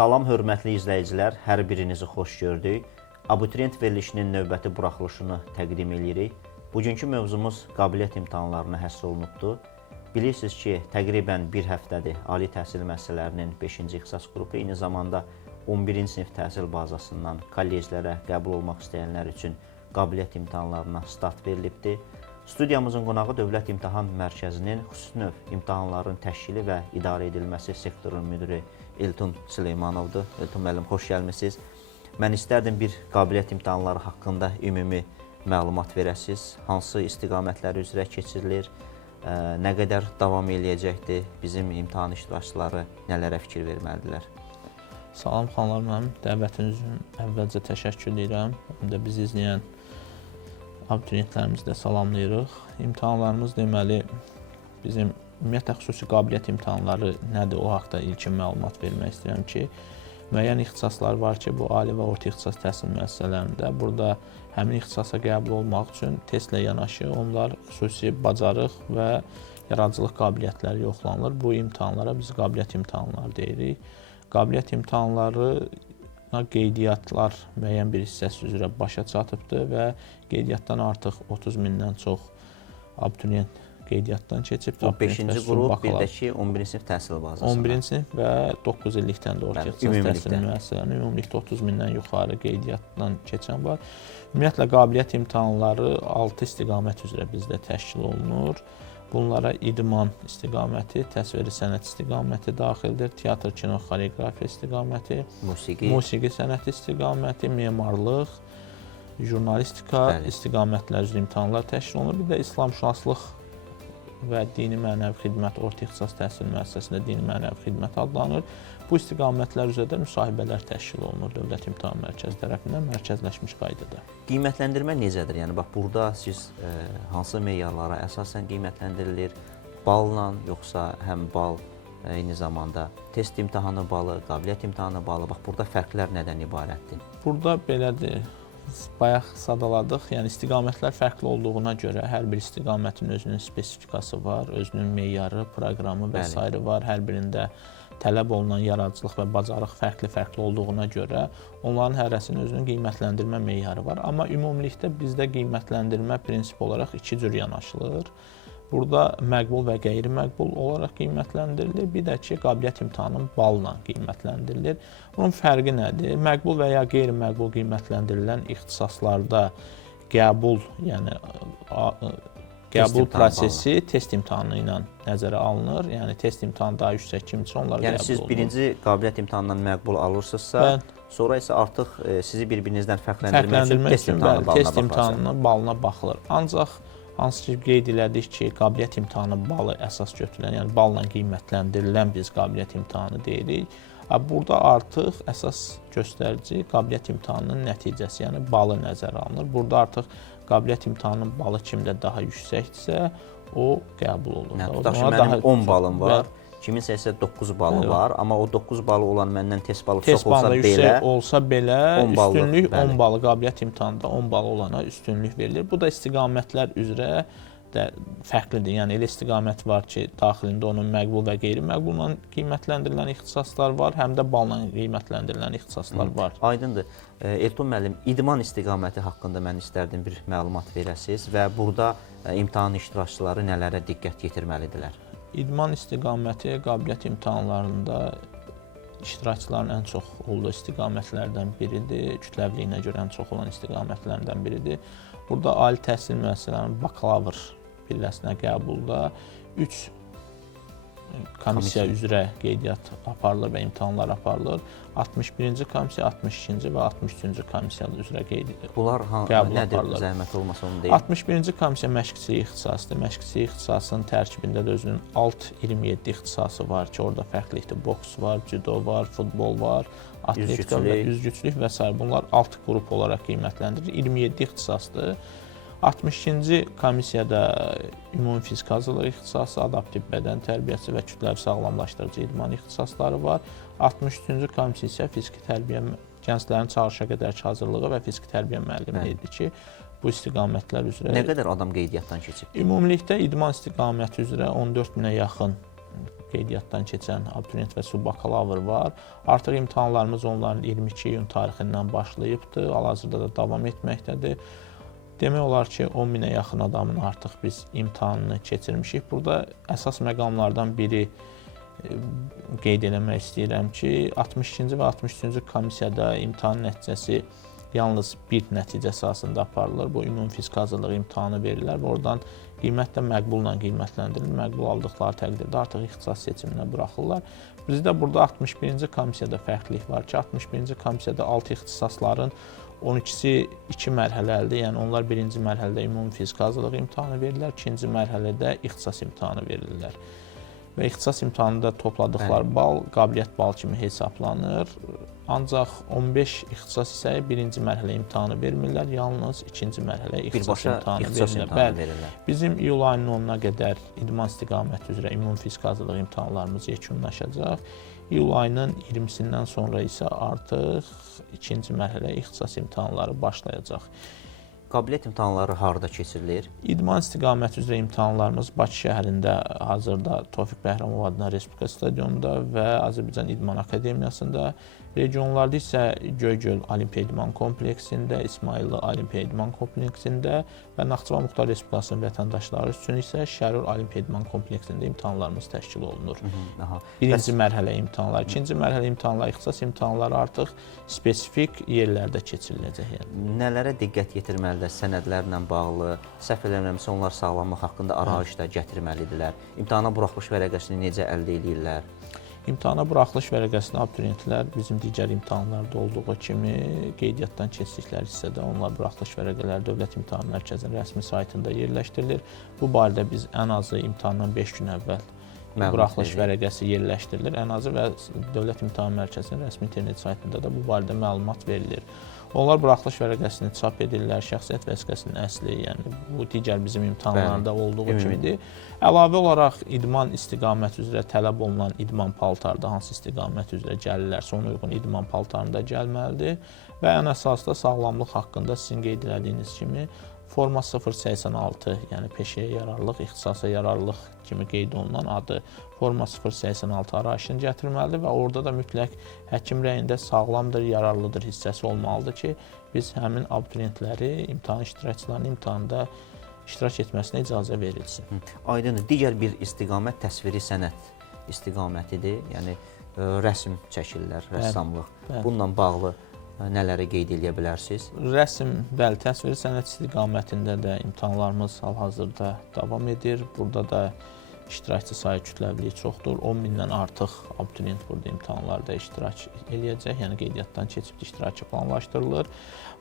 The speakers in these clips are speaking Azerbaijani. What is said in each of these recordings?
Salam, hörmətli izləyicilər, hər birinizi xoş gördük. Abituriyent verilişinin növbəti buraxılışını təqdim edirik. Bugünkü mövzumuz qabiliyyət imtahanlarına həsr olunubdur. Bilirsiniz ki, təqribən bir həftədir ali təhsil müəssisələrinin 5-ci ixtisas qrupu, eyni zamanda 11-ci sinif təhsil bazasından kolleclərə qəbul olmaq istəyənlər üçün qabiliyyət imtahanlarına start verilibdir. Studiyamızın qonağı Dövlət İmtahan Mərkəzinin xüsusi növ imtahanların təşkili və idarə edilməsi sektorunun müdiri Elton Süleymanovdur. Elton müəllim, xoş gəlmisiniz. Mən istərdim bir qabiliyyət imtahanları haqqında ümumi məlumat verəsiniz. Hansı istiqamətləri üzrə keçirilir, nə qədər davam eləyəcəkdir, bizim imtahan iştirakçıları nələrə fikir verməlidirlər? Salam xanlar, mənim dəvətiniz üçün əvvəlcə təşəkkür edirəm. Həm də bizi izləyən abituriyentlərimizi də salamlayırıq. İmtahanlarımız deməli, bizim ümumiyyətlə xüsusi qabiliyyət imtahanları nədir, o haqda ilkin məlumat vermək istəyirəm ki, müəyyən ixtisaslar var ki, bu ali və orta ixtisas təhsil müəssisələrində. Burada həmin ixtisasa qəbul olmaq üçün testlə yanaşı onlar xüsusi bacarıq və yaradıcılıq qabiliyyətləri yoxlanılır. Bu imtahanlara biz qabiliyyət imtahanları deyirik. Qabiliyyət imtahanları qeydiyyatlar müəyyən bir hissəsi üzrə başa çatıbdır və qeydiyyatdan artıq 30 mindən çox abituriyent qeydiyyatdan keçib. O 5-ci qrup, bir də ki, 11-ci sinif təhsil bazasında. 11-ci sinif və 9 illikdən də orta ixtisas təhsil müəssisələrinin ümumilikdə 30 mindən yuxarı qeydiyyatdan keçən var. Ümumiyyətlə, qabiliyyət imtahanları 6 istiqamət üzrə bizdə təşkil olunur. Bunlara idman istiqaməti, təsviri sənət istiqaməti daxildir, teatr, kino, xoreografiya istiqaməti, musiqi sənəti istiqaməti, memarlıq, jurnalistika istiqamətlər üzrə imtahanlar təşkil olunur. Bir də İslamşünaslıq və dini mənəvi xidmət orta ixtisas təhsil müəssisəsində dini mənəvi xidmət adlanır. Bu istiqamətlər üzrə də müsahibələr təşkil olunur Dövlət İmtahan Mərkəzi tərəfindən mərkəzləşmiş qaydada. Qiymətləndirmə necədir? Yəni bax, burada siz hansı meyarlara əsasən qiymətləndirilir? Balla, yoxsa həm bal, eyni zamanda test imtahanı balı, qabiliyyət imtahanı balı? Bax, burada fərqlər nədən ibarətdir? Burada belədir. Bayaq sadaladıq, yəni istiqamətlər fərqli olduğuna görə hər bir istiqamətin özünün spesifikası var, özünün meyarı, proqramı və s. var. Hər birində tələb olunan yaradıcılıq və bacarıq fərqli olduğuna görə onların hərəsinin özünün qiymətləndirmə meyarı var. Amma ümumilikdə bizdə qiymətləndirmə prinsip olaraq iki cür yanaşılır. Burada məqbul və qeyri-məqbul olaraq qiymətləndirilir. Bir də ki, qabiliyyət imtahanının balla qiymətləndirilir. Bunun fərqi nədir? Məqbul və ya qeyri-məqbul qiymətləndirilən ixtisaslarda qəbul, yəni qəbul prosesi test imtahanı ilə nəzərə alınır. Yəni test imtahanı daha yüksək kimsə onlar qəbul olunur. Yəni siz birinci qabiliyyət imtahanından məqbul alırsınızsa, sonra isə artıq sizi bir-birinizdən fərqləndirmək üçün test imtahanının balına baxılır. Ancaq hansı ki, qeyd elədik ki, qabiliyyət imtahanı balı əsas götürülən, yəni balla qiymətləndirilən biz qabiliyyət imtahanı deyirik. Burada artıq əsas göstərici qabiliyyət imtahanının nəticəsi, yəni balı nəzərə alınır. Burada artıq qabiliyyət imtahanının balı kimdə daha yüksəkdirsə, o qəbul olur. Yəni, tutaq ki, mənim 10 balım var, kiminsə isə 9 balı var, amma o 9 balı olan məndən test balı çox olsa belə, üstünlük 10 balı qabiliyyət imtahanında 10 balı olana üstünlük verilir. Bu da istiqamətlər üzrə də fərqlidir. Yəni, elə istiqamət var ki, daxilində onun məqbul və qeyri-məqbulla qiymətləndirilən ixtisaslar var, həm də balla qiymətləndirilən ixtisaslar var. Aydındır. Elton müəllim, idman istiqaməti haqqında mən istərdim bir məlumat verəsiniz və burada imtahan iştirakçıları nələrə diqqət yetirməlidirlər? İdman istiqaməti qabiliyyət imtahanlarında iştirakçıların ən çox olduğu istiqamətlərdən biridir. Kütləvliyinə görə ən çox olan istiqamətlərdən biridir. Burada ali təhsil müəssisələrinin bakalavr pilləsinə qəbulda 3 komissiya üzrə qeydiyyat aparılır və imtahanlar aparılır. 61-ci komissiya, 62-ci və 63-cü komissiya üzrə qeydiyyat Bunlar nədir, zəhmət olmasa onu deyim. 61-ci komissiya məşqçilik ixtisasıdır. Məşqçilik ixtisasının tərkibində də özünün alt 27 ixtisası var ki, orada fərqlilikdir. Boks var, judo var, futbol var, atletika və üzgüçlük və s. Bunlar alt qrup olaraq qiymətləndirilir. 27 ixtisasdır. 62-ci komissiyada ümumi fiziki hazırlıq ixtisası, adaptiv bədən tərbiyəsi və kütləvi sağlamlaşdırıcı idman ixtisasları var. 63-cü komissiya isə fiziki tərbiyə, gənclərin çalışa qədərki hazırlığı və fiziki tərbiyə müəllimliyidir ki, bu istiqamətlər üzrə... Nə qədər adam qeydiyyatdan keçib? Ümumilikdə idman istiqaməti üzrə 14 minə yaxın qeydiyyatdan keçən abituriyent və subbakalavr var. Artıq imtahanlarımız onların 22 iyun tarixindən başlayıbdır, hal-hazırda da davam etməkdədir. Demək olar ki, 10 minə yaxın adamın artıq biz imtahanını keçirmişik. Burada əsas məqamlardan biri qeyd eləmək istəyirəm ki, 62-ci və 63-cü komissiyada imtahan nəticəsi yalnız bir nəticə əsasında aparılır. Bu ümumi fiziki hazırlıq imtahanı verirlər və oradan qiymət də məqbulla qiymətləndirilir. Məqbul aldıqları təqdirdə artıq ixtisas seçiminə buraxırlar. Bizdə burada 61-ci komissiyada fərqlilik var ki, 61-ci komissiyada 6 ixtisasların 12-si 2 mərhələlidir. Yəni onlar birinci mərhələdə ümumi fiziki hazırlıq imtahanı verirlər, ikinci mərhələdə ixtisas imtahanı verirlər. Və ixtisas imtahanında topladıqları bal qabiliyyət bal kimi hesablanır. Ancaq 15 ixtisas isə birinci mərhələ imtahanı vermirlər, yalnız ikinci mərhələ ixtisas imtahanı verirlər. Bizim iyul ayının 10-na qədər idman istiqaməti üzrə ümumi fiziki hazırlıq imtahanlarımız yekunlaşacaq. İyul ayının 20-sindən sonra isə artıq ikinci mərhələ ixtisas imtahanları başlayacaq. Qabiliyyət imtahanları harda keçirilir? İdman istiqaməti üzrə imtahanlarımız Bakı şəhərində hazırda Tofiq Bəhramov adına Respublika stadionunda və Azərbaycan İdman Akademiyasında, regionlarda isə Göygöl Olimpiya İdman kompleksində, İsmayıllı Olimpiya İdman kompleksində və Naxçıvan Muxtar Respublikasının vətəndaşları üçün isə Şərur Olimpiya İdman kompleksində imtahanlarımız təşkil olunur. Birinci mərhələ imtahanlar, ikinci mərhələ imtahanlar, ixtisas imtahanları artıq spesifik yerlərdə keçiriləcək. Nələrə diqqət yetirməlidir? Sənədlərlə bağlı, səhv eləmirəmsə onlar sağlamlıq haqqında arayış da gətirməlidirlər. İmtahana buraxılış vərəqəsini necə əldə edirlər? İmtahana buraxılış vərəqəsini abituriyentlər bizim digər imtahanlarda olduğu kimi qeydiyyatdan keçdikləri hissədə onlar buraxılış vərəqələri Dövlət İmtahan Mərkəzinin rəsmi saytında yerləşdirilir. Bu barədə biz ən azı imtahandan 5 gün əvvəl buraxılış vərəqəsi yerləşdirilir. Ən azı və Dövlət İmtahan Mərkəzinin rəsmi internet saytında da bu barədə məlumat verilir. Onlar buraxılış vərəqəsini çap edirlər, şəxsiyyət vəsiqəsinin əsli, yəni bu digər bizim imtahanlarda olduğu kimidir. Əlavə olaraq idman istiqaməti üzrə tələb olunan idman paltarda hansı istiqamət üzrə gəlirlərsə, ona uyğun idman paltarında gəlməlidir və ən əsasda sağlamlıq haqqında sizin qeyd etdiyiniz kimi forma 086, yəni peşəyə yararlılıq, ixtisasa yararlılıq kimi qeyd olunan adı forma 086 arayışını gətirməlidir və orada da mütləq həkim rəyində sağlamdır, yararlıdır hissəsi olmalıdır ki, biz həmin abituriyentləri, imtahan iştirakçılarının imtahanda iştirak etməsinə icazə verilsin. Aydındır. Digər bir istiqamət təsviri sənət istiqamətidir. Yəni rəsm çəkirlər, rəssamlıq. Bununla bağlı nələri qeyd edə bilərsiniz? Rəsm, bəli, təsviri sənət istiqamətində də imtahanlarımız hal-hazırda davam edir. Burada da iştirakçı sayı kütləviliyi çoxdur. 10 mindən artıq abituriyent burada imtahanlarda iştirak eləyəcək, yəni qeydiyyatdan keçib iştirakı planlaşdırılır.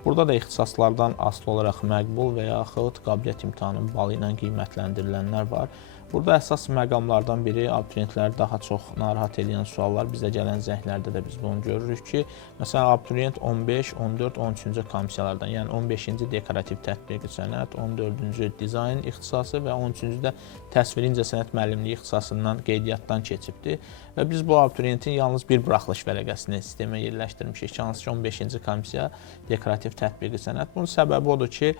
Burada da ixtisaslardan asılı olaraq məqbul və yaxud qabiliyyət imtahanının balı ilə qiymətləndirilənlər var. Burada əsas məqamlardan biri abituriyentləri daha çox narahat edən suallar, bizə gələn zənglərdə də biz bunu görürük ki, məsələn, abituriyent 15, 14, 13-cü komissiyalardan, yəni 15-ci dekorativ tətbiqi sənət, 14-cü dizayn ixtisası və 13-cü də təsviri incəsənət müəllimliyi ixtisasından qeydiyyatdan keçibdir. Və biz bu abituriyentin yalnız bir buraxılış vərəqəsini sistemə yerləşdirmişik, hansı ki 15-ci komissiya dekorativ tətbiqi sənət. Bunun səbəbi odur ki,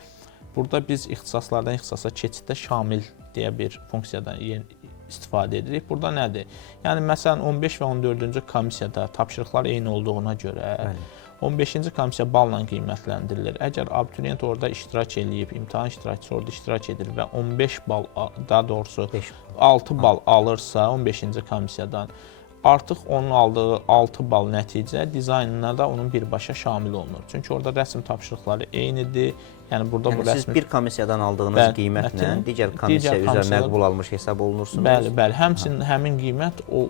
burada biz ixtisaslardan ixtisasa keçiddə şamil deyə bir funksiyadan istifadə edirik. Burada nədir? Yəni, məsələn, 15 və 14-cü komissiyada tapşırıqlar eyni olduğuna görə 15-ci komissiya balla qiymətləndirilir. Əgər abituriyent orada iştirak edib, imtahan iştirakçısı orada iştirak edir və 15 bal, daha doğrusu 6 bal alırsa 15-ci komissiyadan, artıq onun aldığı 6 bal nəticə dizaynına da onun birbaşa şamil olunur. Çünki orada rəsm tapşırıqları eynidir. Yəni burada bu siz bir komissiyadan aldığınız qiymətlə digər komissiya üzrə məqbul almış hesab olunursunuz. Bəli, bəli. Həmçinin həmin qiymət o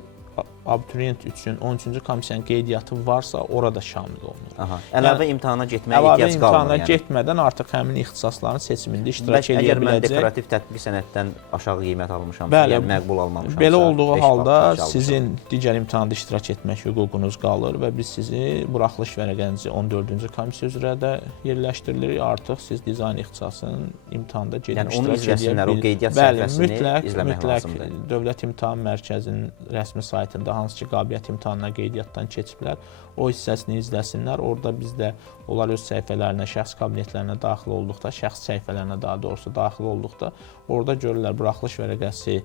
abituriyent üçün 13-cü komissiyanın qeydiyyatı varsa orada şamil olunur. Əlavə imtahana getməyə ehtiyac qalmır. Əlavə imtahana getmədən artıq həmin ixtisasların seçimində iştirak edə biləcək. Əgər mən dekorativ tətbiq sənətdən aşağı qiymət almışamsa, yəni məqbul almamışamsa, belə olduğu halda sizin digər imtahanda iştirak etmək hüququnuz qalır və biz sizi buraxılış vərəqənizi 14-cü komissiya üzrə də yerləşdiririk. Artıq siz dizayn ixtisasının imtahanda gedib iştirak edə o qeydiyyat səhifəsini izləmək lazımdır. Mütləq Dövlət İmtahan Mərkəzinin rəsmi saytında hansı ki qabiliyyət imtahanına qeydiyyatdan keçiblər, o hissəsini izləsinlər. Orada biz də onlar öz səhifələrinə, şəxs kabinetlərinə daxil olduqda, şəxs səhifələrinə daha doğrusu daxil olduqda, orada görürlər buraxılış vərəqəsi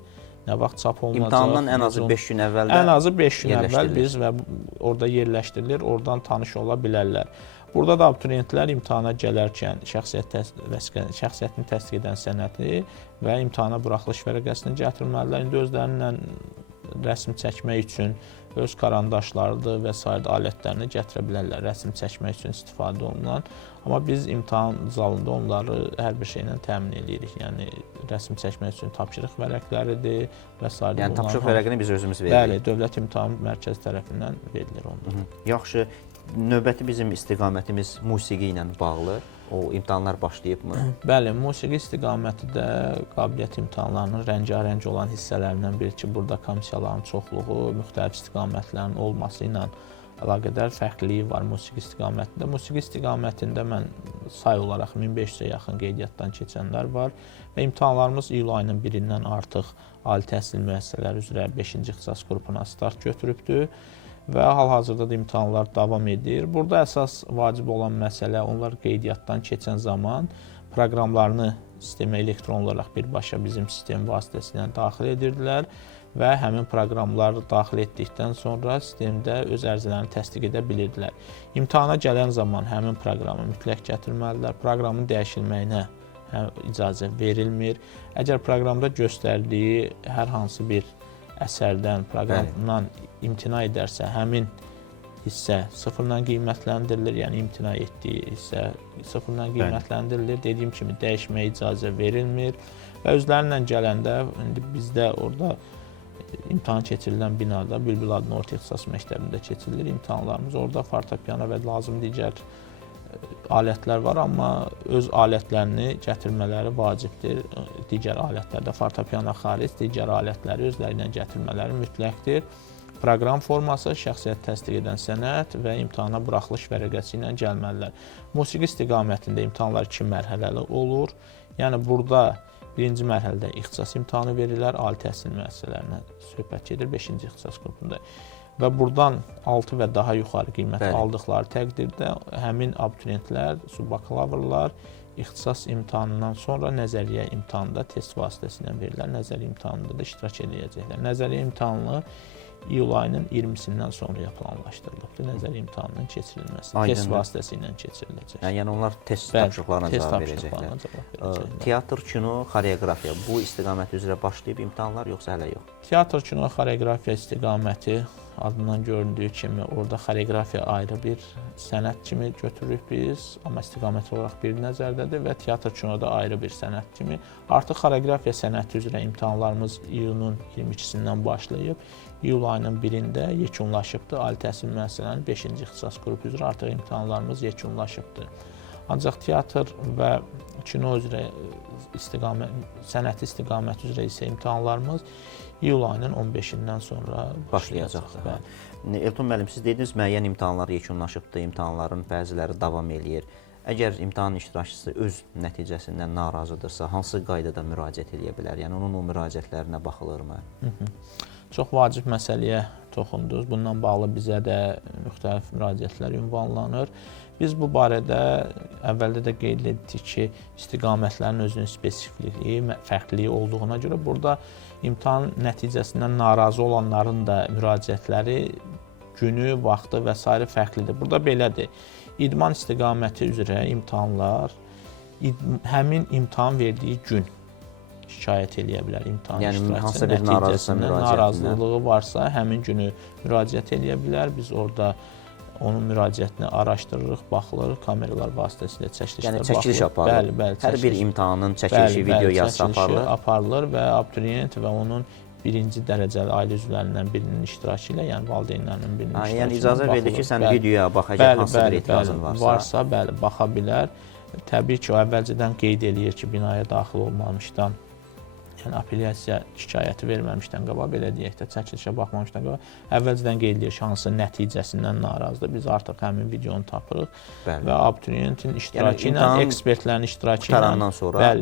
nə vaxt çap olunacaq. İmtahandan ən azı 5 gün əvvəldə ən azı 5 gün əvvəl biz və orada yerləşdirilir, oradan tanış ola bilərlər. Burada da abituriyentlər imtahana gələrkən şəxsiyyətini təsdiq edən sənədi və imtahana buraxılış vərəqəsini gətirməlidirlər. İndi özlərindən rəsm çəkmək üçün öz karandaşlarıdır və s. alətlərini gətirə bilərlər, rəsm çəkmək üçün istifadə olunan. Amma biz imtahan zalında onları hər bir şeylə təmin edirik. Yəni, rəsm çəkmək üçün tapşırıq vərəqləridir və s. Yəni, tapşırıq vərəqini biz özümüz veririk. Bəli, Dövlət İmtahan Mərkəzi tərəfindən verilir onlara. Yaxşı, növbəti bizim istiqamətimiz musiqi ilə bağlı. O imtahanlar başlayıbmı? Bəli, musiqi istiqaməti də qabiliyyət imtahanlarının rəngarəng olan hissələrindən biri ki, burada komissiyaların çoxluğu, müxtəlif istiqamətlərin olması ilə əlaqədar fərqliliyi var musiqi istiqamətində. Musiqi istiqamətində mən say olaraq 1500-ə yaxın qeydiyyatdan keçənlər var və imtahanlarımız iyul ayının 1-dən artıq ali təhsil müəssisələri üzrə 5-ci ixtisas qrupuna start götürübdür və hal-hazırda da imtahanlar davam edir. Burada əsas vacib olan məsələ onlar qeydiyyatdan keçən zaman proqramlarını sistemə elektron olaraq birbaşa bizim sistem vasitəsilə daxil edirdilər və həmin proqramları daxil etdikdən sonra sistemdə öz ərizələrini təsdiq edə bilirdilər. İmtahana gələn zaman həmin proqramı mütləq gətirməlidirlər. Proqramın dəyişilməyinə icazə verilmir. Əgər proqramda göstərdiyi hər hansı bir əsərdən, proqramdan imtina edərsə, həmin hissə sıfırla qiymətləndirilir, yəni imtina etdiyi hissə sıfırla qiymətləndirilir. Dediyim kimi dəyişməyə icazə verilmir və özlərindən gələndə, indi bizdə orada imtahan keçirilən binada, Bülbül adlı orta ixtisas məktəbində keçirilir imtahanlarımız. Orada fortepiano və lazım digər alətlər var, amma öz alətlərini gətirmələri vacibdir. Digər alətlərdə fortepiano xaric, digər alətləri özlərindən gətirmələri mütləqdir. Proqram forması, şəxsiyyət təsdiq edən sənəd və imtahana buraxılış vərəqəsi ilə gəlməlidirlər. Musiqi istiqamətində imtahanlar 2 mərhələli olur. Yəni, burada birinci mərhələdə ixtisas imtahanı verirlər, ali təhsil müəssisələrinə söhbət gedir 5-ci ixtisas qrupunda. Və buradan 6 və daha yuxarı qiymət aldıqları təqdirdə həmin abituriyentlər, subbakalavrlar ixtisas imtahanından sonra nəzəriyyə imtahanında test vasitəsilə verirlər. Nəzəriyyə imtahanında da iştirak edəcəklər. Nəzəriyyə imtahanı iyul ayının 20-sindən sonraya planlaşdırılıbdır. Nəzəriyyə imtahanının keçirilməsi test vasitəsi ilə keçiriləcək. Yəni onlar test tapşırıqlarına cavab verəcəklər. Teatr, kino, xoreografiya bu istiqamət üzrə başlayıb imtahanlar yoxsa hələ yox? Teatr, kino, xoreografiya istiqaməti adından göründüyü kimi orada xoreografiya ayrı bir sənət kimi götürürük biz, amma istiqamət olaraq bir nəzərdədir və teatr, kinoda ayrı bir sənət kimi. Artıq xoreografiya sənəti üzrə imtahanlarımız iyunun 22-sindən başlayıb, iyul ayının 1-də yekunlaşıbdır. Ali təhsil müəssisələrinin 5-ci ixtisas qrupu üzrə artıq imtahanlarımız yekunlaşıbdır. Ancaq teatr və kino üzrə sənəti istiqaməti üzrə isə imtahanlarımız iyul ayının 15-dən sonra başlayacaq. Elton müəllim, siz dediniz müəyyən imtahanlar yekunlaşıbdır, imtahanların bəziləri davam eləyir. Əgər imtahan iştirakçısı öz nəticəsindən narazıdırsa, hansı qaydada müraciət edə bilər? Yəni, onun o müraciətlərinə baxılırmı? Çox vacib məsələyə toxundunuz. Bundan bağlı bizə də müxtəlif müraciətlər ünvanlanır. Biz bu barədə əvvəldə də qeyd etdik ki, istiqamətlərin özünün spesifikliyi, fərqliliyi olduğuna görə burada imtahan nəticəsindən narazı olanların da müraciətləri günü, vaxtı və s. fərqlidir. Burada belədir. İdman istiqaməti üzrə imtahanlar həmin imtahan verdiyi gün şikayət eləyə bilər imtahan iştirakçısının nəticəsindən. Narazılığı varsa, həmin günü müraciət eləyə bilər. Biz orada onun müraciətini araşdırırıq, baxılır, kameralar vasitəsilə çəkilişlər baxılır. Yəni, çəkiliş aparılır. Bəli, hər bir imtahanın çəkilişi, video yazısı aparılır və abituriyent və onun birinci dərəcəli ailə üzvlərindən birinin iştirakı ilə, yəni valideynlərinin birinin iştirakı ilə Yəni, icazə verilir ki, sən videoya bax, əgər hansı bir etirazın varsa. Bəli, baxa bilər. Təbii ki, o əvvəlcədən qeyd eləyir ki, binaya daxil olmamışdan, yəni apellyasiya şikayəti verməmişdən qabaq, belə deyək də, çəkilişə baxmamışdan qabaq, əvvəlcədən qeyd edir ki, hansı nəticəsindən narazıdır. Biz artıq həmin videonu tapırıq və abituriyentin iştirakı ilə, ekspertlərin iştirakı ilə, qutarandan sonra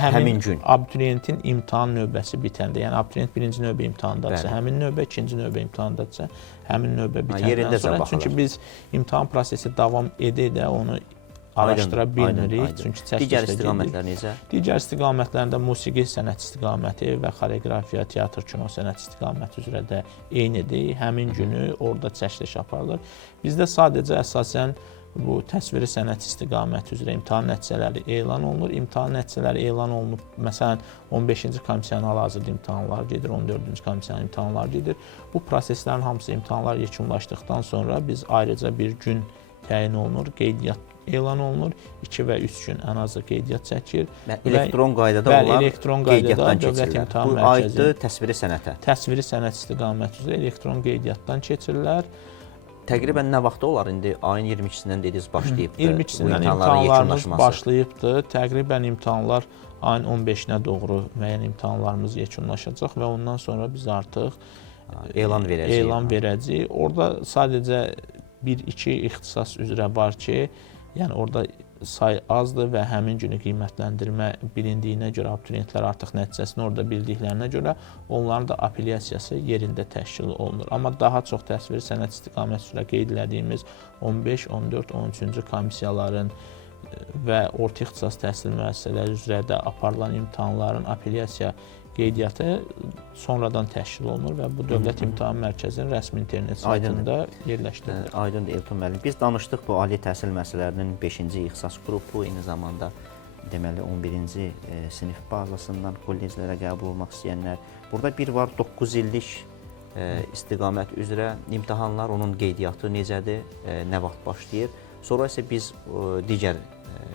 həmin gün abituriyentin imtahan növbəsi bitəndə, yəni abituriyent birinci növbə imtahandadırsa, həmin növbə, ikinci növbə imtahandadırsa, həmin növbə bitəndən sonra, çünki biz imtahan prosesi davam edə-edə onu araşdıra bilmirik. Çünki çəkilişdə digər istiqamətlər necə? Digər istiqamətlərində musiqi sənət istiqaməti və xoreografiya, teatr, kino sənət istiqaməti üzrə də eynidir. Həmin günü orada çəkiliş aparılır. Bizdə sadəcə əsasən bu təsviri sənət istiqaməti üzrə imtahan nəticələri elan olunur. İmtahan nəticələri elan olunub, məsələn, 15-ci komissiyanın hal-hazırda imtahanlar gedir, 14-cü komissiyanın imtahanlar gedir. Bu proseslərin hamısı imtahanlar yekunlaşdıqdan sonra biz ayrıca bir gün təyin olunur, qeydiyyat elan olunur. 2 və 3 gün ən azı qeydiyyat çəkilir. Elektron qaydada onlar qeydiyyatdan keçirilər. Bu aiddir təsviri sənətə. Təsviri sənət istiqaməti üzrə elektron qeydiyyatdan keçirilər. Təqribən nə vaxt olar? İndi ayın 22-sindən dediniz başlayıbdır. 22-sindən imtahanlarımız başlayıbdır. Təqribən imtahanlar ayın 15-nə doğru müəyyən imtahanlarımız yekunlaşacaq və ondan sonra biz artıq elan verəcəyik. Orada sadəcə 1-2 ixtisas üzrə var ki, yəni orada say azdır və həmin günü qiymətləndirmə bilindiyinə görə abituriyentlər artıq nəticəsini orada bildiklərinə görə onların da apellyasiyası yerində təşkil olunur. Amma daha çox təsviri sənət istiqaməti üzrə qeyd etdiyimiz 15, 14, 13-cü komissiyaların və orta ixtisas təhsil müəssisələri üzrə də aparılan imtahanların apellyasiya qeydiyyatı sonradan təşkil olunur və bu Dövlət İmtahan Mərkəzinin rəsmi internet saytında yerləşdirilir. Aydındır Elton müəllim. Biz danışdıq bu ali təhsil müəssisələrinin 5-ci ixtisas qrupu, eyni zamanda deməli 11-ci sinif bazasından kolleclərə qəbul olmaq istəyənlər. Burada bir var 9 illik istiqamət üzrə imtahanlar, onun qeydiyyatı necədir, nə vaxt başlayır? Sonra isə biz digər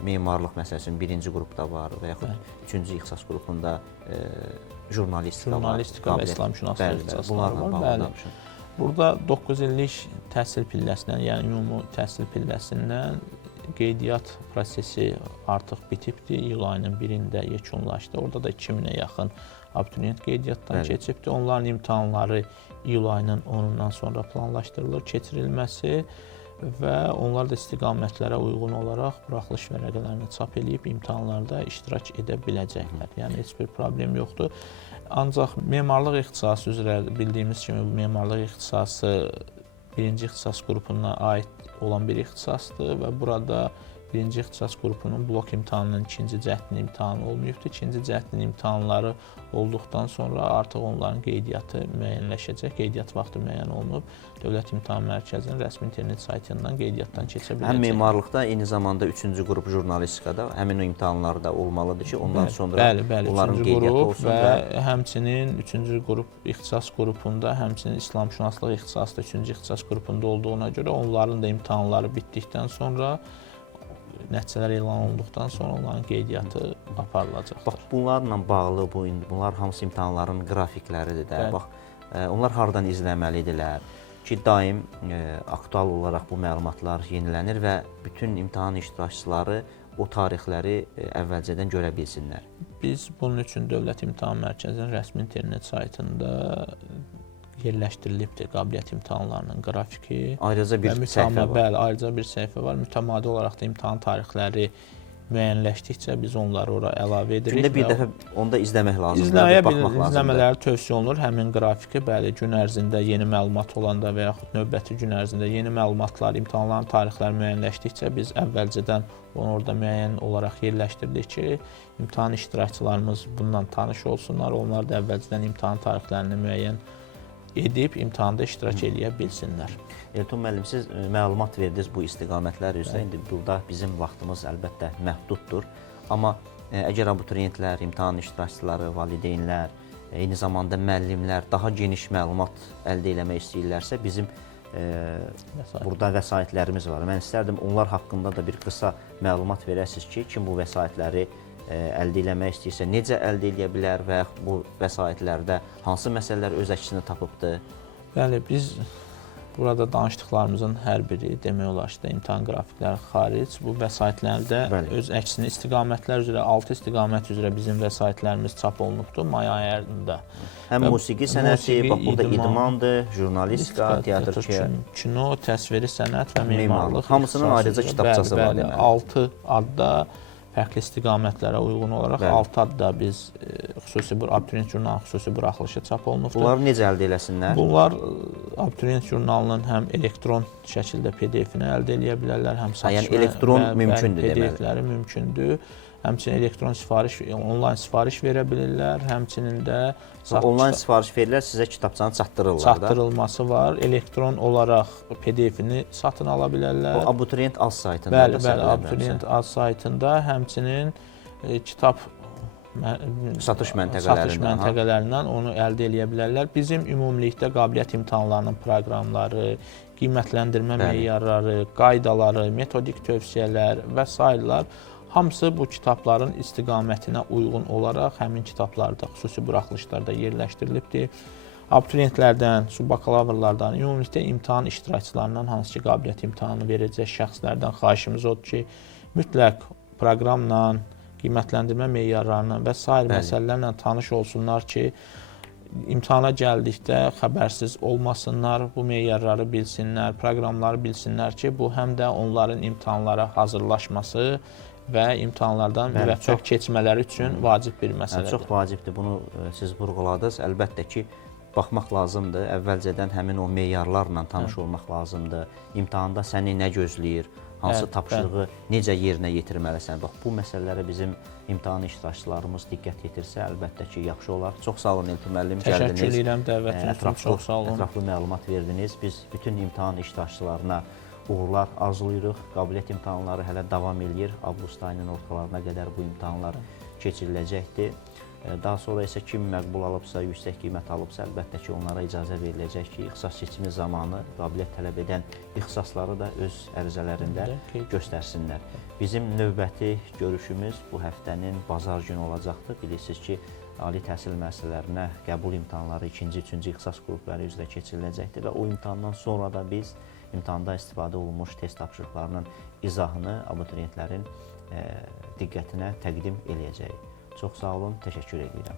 memarlıq məsələsinin 1-ci qrupda var və yaxud 3-cü ixtisas qrupunda jurnalistika və İslamşünaslıq ixtisasları var. Burada 9 illik təhsil pilləsindən, yəni ümumi təhsil pilləsindən qeydiyyat prosesi artıq bitibdir. İyul ayının 1-də yekunlaşdı. Orada da 2000-ə yaxın abituriyent qeydiyyatdan keçibdir. Onların imtahanları iyul ayının 10-undan sonra planlaşdırılır keçirilməsi və onlar da istiqamətlərə uyğun olaraq buraxılış vərəqələrini çap edib imtahanlarda iştirak edə biləcəklər. Yəni heç bir problem yoxdur. Ancaq memarlıq ixtisası üzrə bildiyimiz kimi bu memarlıq ixtisası 1-ci ixtisas qrupuna aid olan bir ixtisasdır və burada 1-ci ixtisas qrupunun blok imtahanının 2-ci cəhdinin imtahanı olmayıbdır. 2-ci cəhdinin imtahanları olduqdan sonra artıq onların qeydiyyatı müəyyənləşəcək. Qeydiyyat vaxtı müəyyən olunub. Dövlət İmtahan Mərkəzinin rəsmi internet saytından qeydiyyatdan keçə biləcək. Həm memarlıqda, eyni zamanda 3-cü qrup jurnalistikada həmin o imtahanlar da olmalıdır ki, ondan sonra onların qeydiyyatı olsun. Və həmçinin 3-cü qrup ixtisas qrupunda, həmçinin İslamşünaslıq ixtisası da 3-cü ixtisas qrupunda olduğuna görə onların da imtahanları bitdikdən sonra nəticələr elan olunduqdan sonra onların qeydiyyatı aparılacaqdır. Bax, bunlarla bağlı, bunlar hamısı imtahanların qrafikləridir də. Bax, onlar hardan izləməlidirlər ki, daim aktual olaraq bu məlumatlar yenilənir və bütün imtahan iştirakçıları o tarixləri əvvəlcədən görə bilsinlər. Biz bunun üçün Dövlət İmtahan Mərkəzinin rəsmi internet saytında yerləşdirilibdir qabiliyyət imtahanlarının qrafiki. Ayrıca bir səhifə var. Bəli, ayrıca bir səhifə var. Mütəmadi olaraq da imtahan tarixləri müəyyənləşdikcə biz onları ora əlavə edirik. Gündə bir dəfə onu da izləmək lazımdır, izləmələri tövsiyə olunur. Həmin qrafiki, bəli, gün ərzində yeni məlumat olanda və yaxud növbəti gün ərzində yeni məlumatlar, imtahanların tarixləri müəyyənləşdikcə biz əvvəlcədən onu orada müəyyən olaraq yerləşdirdik ki, imtahan iştirakçılarımız bundan tanış olsunlar. Onlar da əvvəlcədən imtahan tarixlərini müəyyən edib imtahanda iştirak edə bilsinlər. Elton müəllim, siz məlumat verdiniz bu istiqamətlər üzrə. İndi burada bizim vaxtımız əlbəttə məhduddur. Amma əgər abituriyentlər, imtahan iştirakçıları, valideynlər, eyni zamanda müəllimlər daha geniş məlumat əldə etmək istəyirlərsə, bizim burada vəsaitlərimiz var. Mən istərdim onlar haqqında da bir qısa məlumat verəsiniz ki, kim bu vəsaitləri əldə etmək istəyirsə, necə əldə edə bilər və bu vəsaitlərdə hansı məsələlər öz əksini tapıbdır? Bəli, biz burada danışdıqlarımızın hər biri demək olar ki, imtahan qrafikləri xaric bu vəsaitlərdə öz əksini istiqamətlər üzrə, 6 istiqamət üzrə bizim vəsaitlərimiz çap olunubdur may ayında. Həm musiqi sənəti, bax burada idmandır, jurnalistika, teatr, kino, təsviri sənət və memarlıq. Hamısının ayrıca kitabçası var. 6 adda fərqli istiqamətlərə uyğun olaraq 6 adda biz xüsusi bir abituriyent jurnalının xüsusi buraxılışı çap olunubdur. Bunları necə əldə eləsinlər? Bunlar abituriyent jurnalının həm elektron şəkildə PDF-ini əldə edə bilərlər, həm satış yəni elektron mümkündür deməli. PDF-ləri mümkündür. Həmçinin elektron sifariş, onlayn sifariş verə bilirlər. Həmçinin də onlayn sifariş verirlər, sizə kitabçanı çatdırırlar da. Çatdırılması var. Elektron olaraq PDF-ini satın ala bilərlər. O abituriyent az saytında. Bəli, abituriyent az saytında, həmçinin kitab satış məntəqələrindən onu əldə edə bilərlər. Bizim ümumilikdə qabiliyyət imtahanlarının proqramları, qiymətləndirmə meyarları, qaydaları, metodik tövsiyələr və s. hamısı bu kitabların istiqamətinə uyğun olaraq həmin kitablarda xüsusi buraxılışlarda yerləşdirilibdir. Abituriyentlərdən, subbakalavrlardan, ümumilikdə imtahan iştirakçılarından, hansı ki, qabiliyyət imtahanı verəcək şəxslərdən xahişimiz odur ki, mütləq proqramla, qiymətləndirmə meyarlarına və s. məsələlərlə tanış olsunlar ki, imtahana gəldikdə xəbərsiz olmasınlar, bu meyarları bilsinlər, proqramları bilsinlər ki, bu həm də onların imtahanlara hazırlaşması və imtahanlardan müvəffəq keçmələri üçün vacib bir məsələdir. Çox vacibdir, bunu siz vurğuladınız. Əlbəttə ki, baxmaq lazımdır, əvvəlcədən həmin o meyarlarla tanış olmaq lazımdır. İmtahanda səni nə gözləyir, hansı tapşırığı necə yerinə yetirməlisən. Bax, bu məsələlərə bizim imtahan iştirakçılarımız diqqət yetirsə, əlbəttə ki, yaxşı olar. Çox sağ olun İlkin müəllim, gəldiniz. Təşəkkür edirəm dəvətiniz üçün, çox sağ olun. Ətraflı məlumat verdiniz. Biz bütün imtahan iştirakçılarına uğurlar arzulayırıq. Qabiliyyət imtahanları hələ davam edir. Avqust ayının ortalarına qədər bu imtahanlar keçiriləcəkdir. Daha sonra isə kim məqbul alıbsa, yüksək qiymət alıbsa, əlbəttə ki, onlara icazə veriləcək ki, ixtisas seçimi zamanı qabiliyyət tələb edən ixtisasları da öz ərizələrində göstərsinlər. Bizim növbəti görüşümüz bu həftənin bazar günü olacaqdır. Bilirsiniz ki, ali təhsil müəssisələrinə qəbul imtahanları 2-ci, 3-cü ixtisas qrupları üzrə keçiriləcəkdir və o imtahandan sonra da biz imtahanda istifadə olunmuş test tapşırıqlarının izahını abituriyentlərin diqqətinə təqdim eləyəcəyik. Çox sağ olun, təşəkkür edirəm.